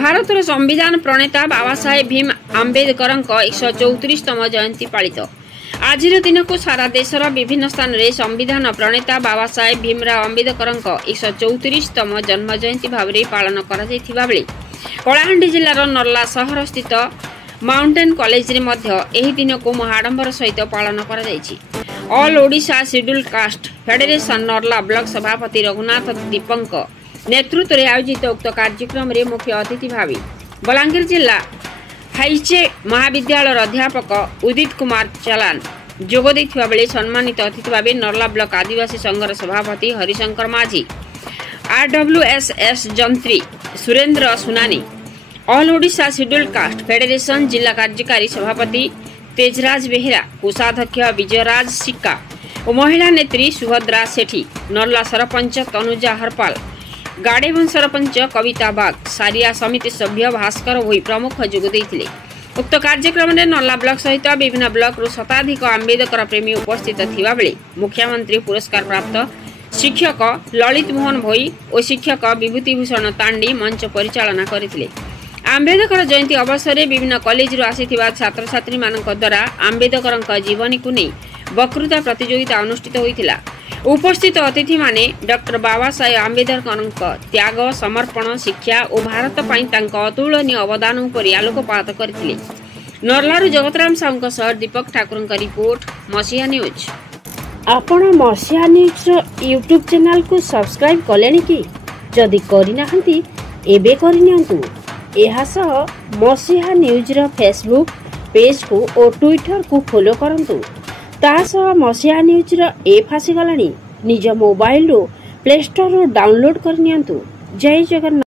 भारतर संविधान प्रणेता बाबा साहेब भीम आंबेडकर 134तम जयंती पालित। आज दिन को सारा देशर विभिन्न स्थान में संविधान प्रणेता बाबा साहेब भीमराव आंबेडकर 134तम जन्म जयंती भाव में पालन कर कलाहांडी जिलार नर्ला सहर स्थित माउंटेन कॉलेज रे मध्य एही दिन को महाडंबर सहित पालन कर all Odisha scheduled caste federation Narla block सभापति रघुनाथ दीपक नेतृत्व में आयोजित उक्त कार्यक्रम में मुख्य अतिथि भावी बलांगीर जिला हाईचे महाविद्यालय अध्यापक उदित कुमार चलान जोग देथिबा बेले सम्मानित अतिथि भावे नर्ला ब्लॉक आदिवासी संघर सभापति हरिशंकर माझी RWSS जंत्री सुरेंद्र सुनानी all Odisha scheduled caste federation जिला कार्यकारी सभापति तेजराज बेहेरा कोषाध्यक्ष विजयराज सिक्का और महिला नेत्री सुभद्रा सेठी नर्ला सरपंच तनुजा हरपाल गाड़ेवन सरपंच कविता बाग सारिया समिति सभ्य भास्कर भोई प्रमुख जोगदे। उक्त कार्यक्रम में नर्ला ब्लॉक सहित विभिन्न ब्लॉक शताधिक आंबेडकर प्रेमी उपस्थित थिबा बेले मुख्यमंत्री पुरस्कार प्राप्त शिक्षक ललित मोहन भोई और शिक्षक विभूतिभूषण तांडी मंच परिचालना करथिले। आंबेडकर जयंती अवसर में विभिन्न कॉलेज रू आसीथिबा छात्र छात्री मानक द्वारा आंबेडकर जीवनी को नहीं वक्तृता प्रतियोगिता अनुष्ठित होइथिला। उपस्थित अतिथि माने डॉक्टर बाबा साहेब आंबेडकर त्याग समर्पण शिक्षा और भारत पई तांका अतुलनीय अवदान उपरि आलोकपात करथिले। नर्लारू जगतराम साहू सह दीपक ठाकुर का रिपोर्ट मसीहा न्यूज। आपण मसीहा न्यूज यूट्यूब चैनल को सब्सक्राइब कलेनी कि जदि करिनाहंती एबे करिनियंतु। एहा सह मसीहा न्यूज रो फेसबुक पेज को और ट्विटर को फॉलो करंतु। तासह मसीहा न्यूज रो ऐप आसी गलानी निज मोबाइल रो प्ले स्टोर रो डाउनलोड करनियंतु। जय जगन्नाथ।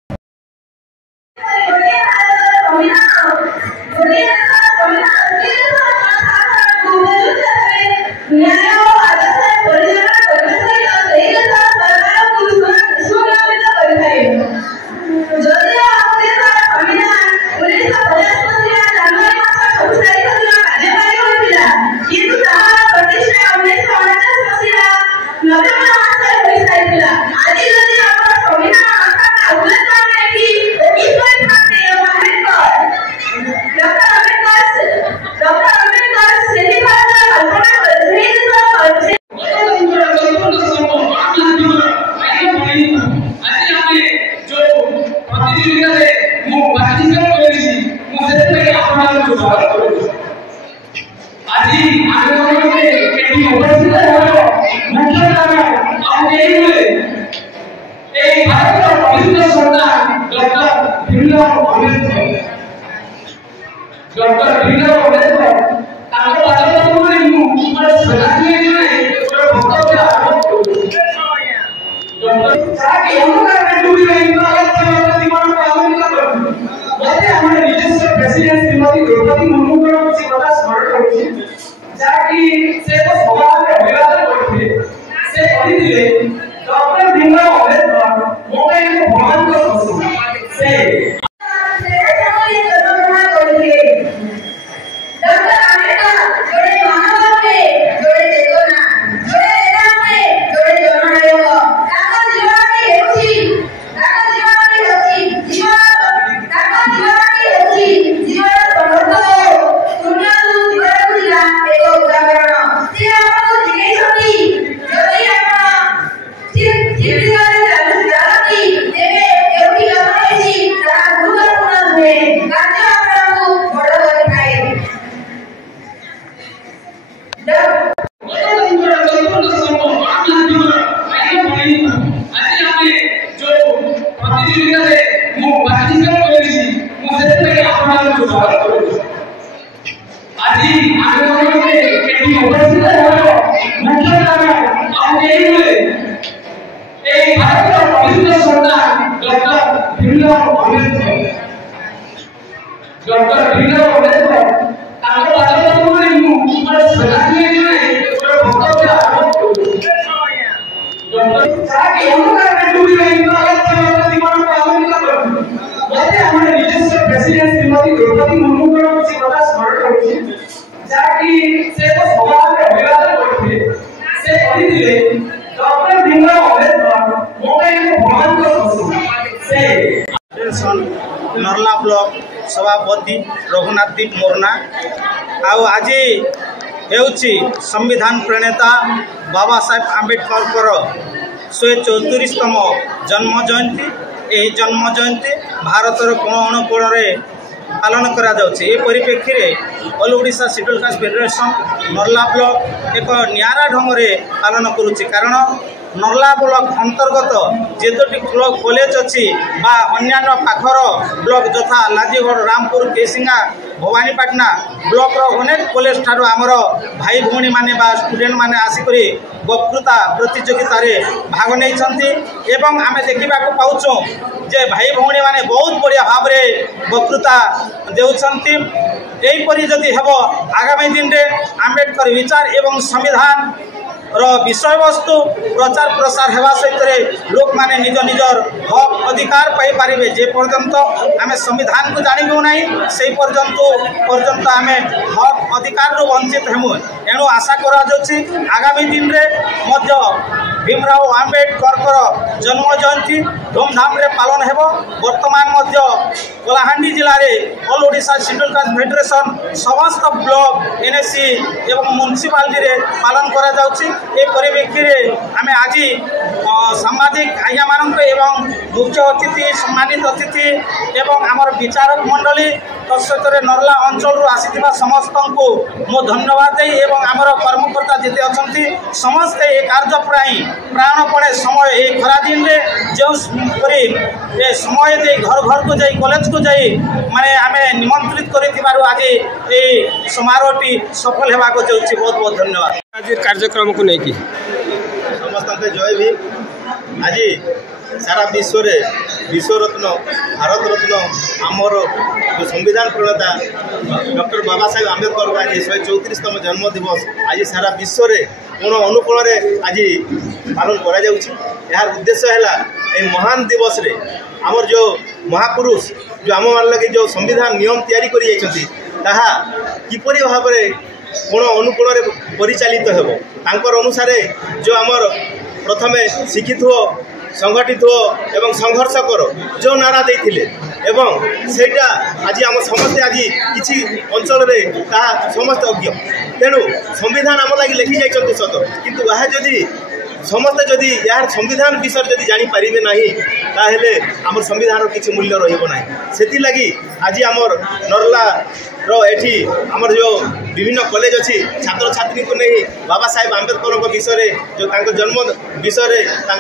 नरला ब्लॉक सभापति रघुनाथ दीप मोरना आज संविधान प्रणेता बाबा साहेब आंबेडकर 134तम जन्म जयंती। यह जन्म जयंती भारतर कोण अनुकोण पालन करा जाउछि। ए परिप्रेक्षी में all Odisha schedule caste federation Narla block एक नियारा ढंग से पालन करुच्ची। कारण नरला ब्लॉक अंतर्गत जेतोटी कॉलेज अच्छी बा अन्यान्य पाखर ब्लॉक यथा लाजीगढ़ रामपुर केसिंगा भवानीपाटना ब्लॉक अनेक कॉलेज ठार आमर भाई भौणी माने बा स्टूडेंट माने आसिक वक्तृता प्रतियोगिता भाग नहीं आम देखा पाऊँ जे भाई भौणी माने बहुत बढ़िया भाव में वक्तृता देउछंती। एहीपरि जदि हेब आगामी दिन में आंबेडकर विचार एवं संविधान विषय वस्तु प्रचार प्रसार हेबा सहित लोक माने निज निजर हक अधिकार पाई पारिबे। जे पर्यंत आमे संविधान को जानिबो नहीं से पर्यंत आमे हक अधिकार रो वंचित हेमु। एणु आशा करा जाउछि आगामी दिन रे मध्य भीमराव आंबेडकर जन्म जयंती धूमधाम रे पालन हेबो। वर्तमान मध्य कलाहांडी जिले में all Odisha schedule caste federation समस्त ब्लॉक एनएससी एवं म्युनिसिपालिटी रे पालन करा जाउछि। ए परिप्रेक्षी में आम आज सामाजिक आज्ञा मान एवं मुख्य अतिथि सम्मानित अतिथि एवं आमर विचारक मंडली तत्सत नरला अंचल आसी समस्त को मो धन्यवाद दे एवं आमर कर्मकर्ता जिते अच्छा समस्ते ये कार्य प्राणपणे समय ये खरा दिन में जो समय दे घर घर को जाई कॉलेज को जाई माने आमे निमंत्रित कर आज ये समारोहटी सफल होगा चाहूँगी। बहुत बहुत धन्यवाद। आज कार्यक्रम को लेकिन समस्त जय भी आज सारा विश्व विश्वरत्न भारत रत्न आमर जो संविधान प्रणेता डॉक्टर बाबा साहेब आंबेडकर का आज 134तम जन्म दिवस आज सारा विश्व रे कोण अनुकोण आज पालन करा जाउछि। यार उद्देश्य है महान दिवस रे आमर जो महापुरुष जो आम मान लगे जो संविधान नियम तैयारी करि जाइछथि ताहा किपरि भाव में कोण अनुकोण परिचालित हेबो तांकर अनुसार जो आमर प्रथमे शिक्षित हो संगठित हो एवं संघर्ष करो जो नारा देथिले एवं सेटा आज आम समस्ते आज किसी अंचल रे ता समस्त अज्ञ। तेणु संविधान आम लगी लिखि जाइछन्ति सत किंतु वह जदि समस्ते जदि यार संविधान विषय जदि जानी पारिबे नाही ताहेले आमर संविधान किसी मूल्य रहिबो नाही। सेति लगी आज आमर नरला एठी आमर जो विभिन्न कॉलेज अच्छी छात्र छात्री को नहीं बाबा साहेब आंबेडकर विषय जो जन्म विषय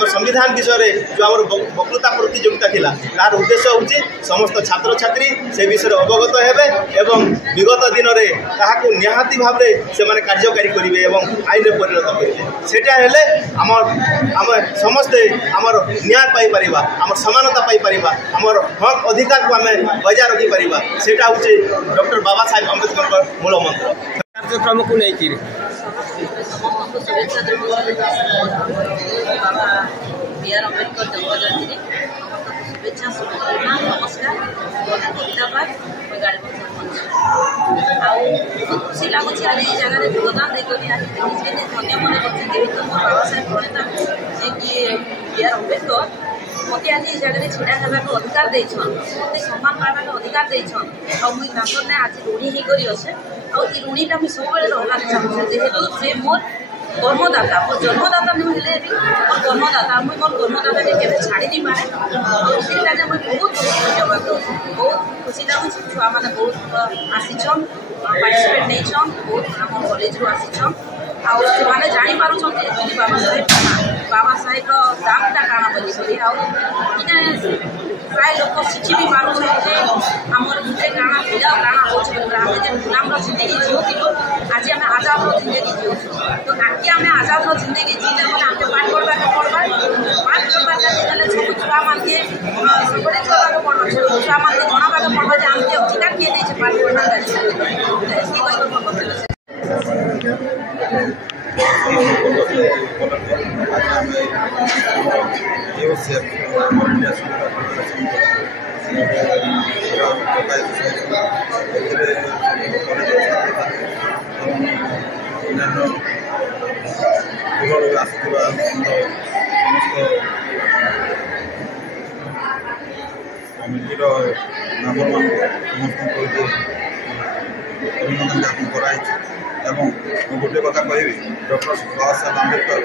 संविधान विषय जो आम वक्तृता प्रतियोगिता थिला तार उद्देश्य होची समस्त छात्र छात्री से विषय अवगत हेबे एवं विगत दिन में ताहाकु निहाती भाव में से कार्यकारी करेंगे और आईन में परिणत करेंगे। सेटा हेले आम समस्ते आमर न्याय पाई परिबा आमर समानता पाई परिबा आमर हक अधिकार को आम बजाय रखी परिबा। सेटा होची डॉक्टर बाबा साहेब आंबेडकर मूल मंत्र। कार्यक्रम को लेकिन बी.आर. अम्बेडकर जन्म जयंती शुभेच्छा शुभकामना नमस्कार। खुशी लगुच आज ये जगह योगदान देकर आज धन्य मन कर बाबा साहेब प्रणेता जे कि बी.आर. अम्बेडकर मत आज ये जगह छिड़ा होगा अधिकार देछन मत सम्मान पाइबा अधिकार देछन मुई तांकर आज ऋणी होकर अच्छे और ऋणीटा मुझे सब रहा चाहूँ जेहेतु से मोर कर्मदाता मोर जन्मदाता नुहे मोर कर्मदाता मुझे मोर कर्मदाता के छाड़ी नहीं पारे से मुझे बहुत धन्यवाद दूँ। बहुत खुशी लगुच छुआ मैंने बहुत आसीचन पार्टिसिपेट नहीं बहुत आम कॉलेज रू आसीचन आने जापार बाबा साहेब दामटा काण बोली प्राय लोक शिखी भी पार आमर मुझे काण पिला काण हो आम गुलाम जिंदगी जीवु आज आम आजाद जिंदगी जीवु तो आगे आम आजाद जिंदगी जीले मैंने आगे पाठ पढ़ा पढ़वा पाठ पढ़वा सब छुआ मान के सब छुआ पढ़ छुआ मान जनाबा पढ़वा जे आमके अधिकार किए नहीं पाठ कमिटीर मेम्बर मान समस्त अभिनंदन ज्ञापन कराई एवं गोटे कथा कहि डॉक्टर बाबा साहेब आम्बेडकर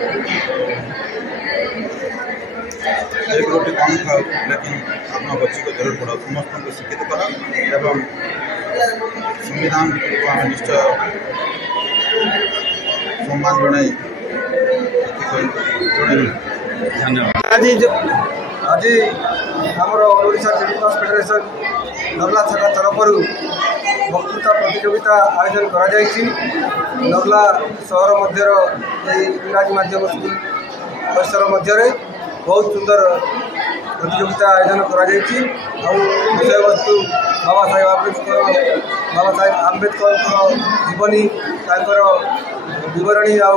एक रोटी कम खाओ लेकिन अपना बच्ची को जरूर पढ़ाओ समस्त को शिक्षित करा एवं संविधान को आम निश्चय सम्मान जनाई आज आमर ओडिशा क्रिकेट फेडरेशन नर्ला शाखा तरफ वक्तृता प्रतियोगिता आयोजन करा नर्ला सहर मध्यर इंग्राजी माध्यम स्कूल परिसर मध्य बहुत सुंदर प्रतियोगिता आयोजन करा विषय वस्तु बाबा साहेब आम्बेडकर जीवनी विवरणी आर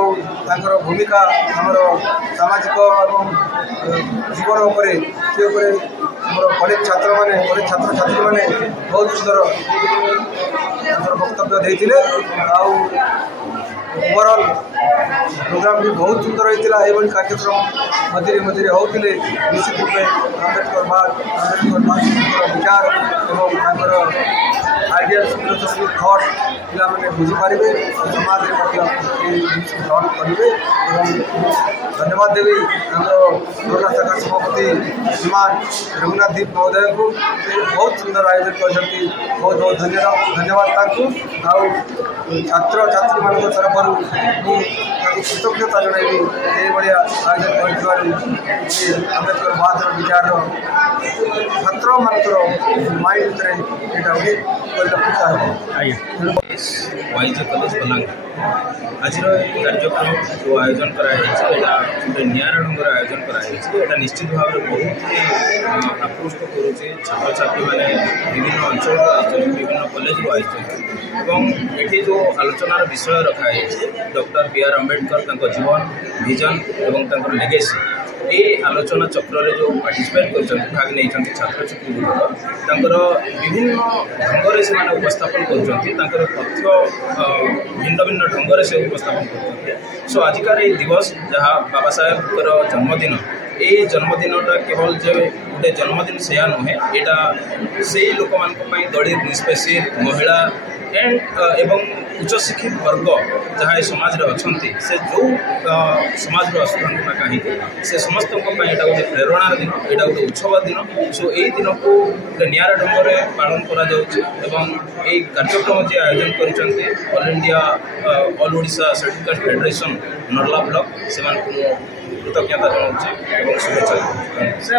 भूमिका आमर सामाजिक जीवन उपरे कॉलेज छात्र मैंने कॉलेज छात्र छात्री मैंने बहुत सुंदर वक्तव्य देते ओवरऑल प्रोग्राम भी बहुत सुंदर होता है। कार्यक्रम मझे मझे होते निश्चित रूपे आम्बेडकर विचार और आइडियाल्स फिलोसफी थॉट पिला मैंने बुझीपारे समाज में ग्रहण करेंगे। धन्यवाद देवी नर्ला शाखा सभापति श्रीमान रघुनाथ दीप महोदय को बहुत सुंदर आयोजन कर बहुत बहुत धन्यवाद छात्र छात्री मान तरफ कृतज्ञता जनइबी ये आयोजन कर आम्बेडकर बहादुर विचार छात्र मानकर माइंड भितर यहाँ परिलक्षित हो। वाणिज्य कॉलेज बलांग आज कार्यक्रम जो आयोजन कराई गोटे निरा ढंग आयोजन कराई निश्चित भाव में बहुत ही आकृष्ट करुचे छात्र छात्री मैंने विभिन्न अंचल विभिन्न कॉलेज ये जो आलोचनार विषय रखाई डॉक्टर बी.आर. आम्बेडकर जीवन विजन और लेगेसी ये आलोचना चक्र जो पार्टिसिपेट कर भाग नहीं छात्र छात्री विभिन्न ढंग से उपस्थापन कर तथ्य भिन्न भिन्न ढंग से उपस्थापन कर सो आजिकार ये दिवस जहाँ बाबा साहेब जन्मदिन ये जन्मदिनटा केवल जो गोटे जन्मदिन से नुहे यहाँ से लोक मान दलित निष्पेषित महिला एवं उच्च शिक्षित वर्ग जहाँ समाज रे अच्छे से जो समाज आसुना कहीं से समस्त गोटे प्रेरणार दिन यहाँ गोटे उत्सव दिन सो यही दिन को गोटे निरा ढंग से पालन करा कार्यक्रम जी आयोजन कर all India all Odisha certificate federation Narla block से कृतज्ञता जनाऊँ शुभेच्छा।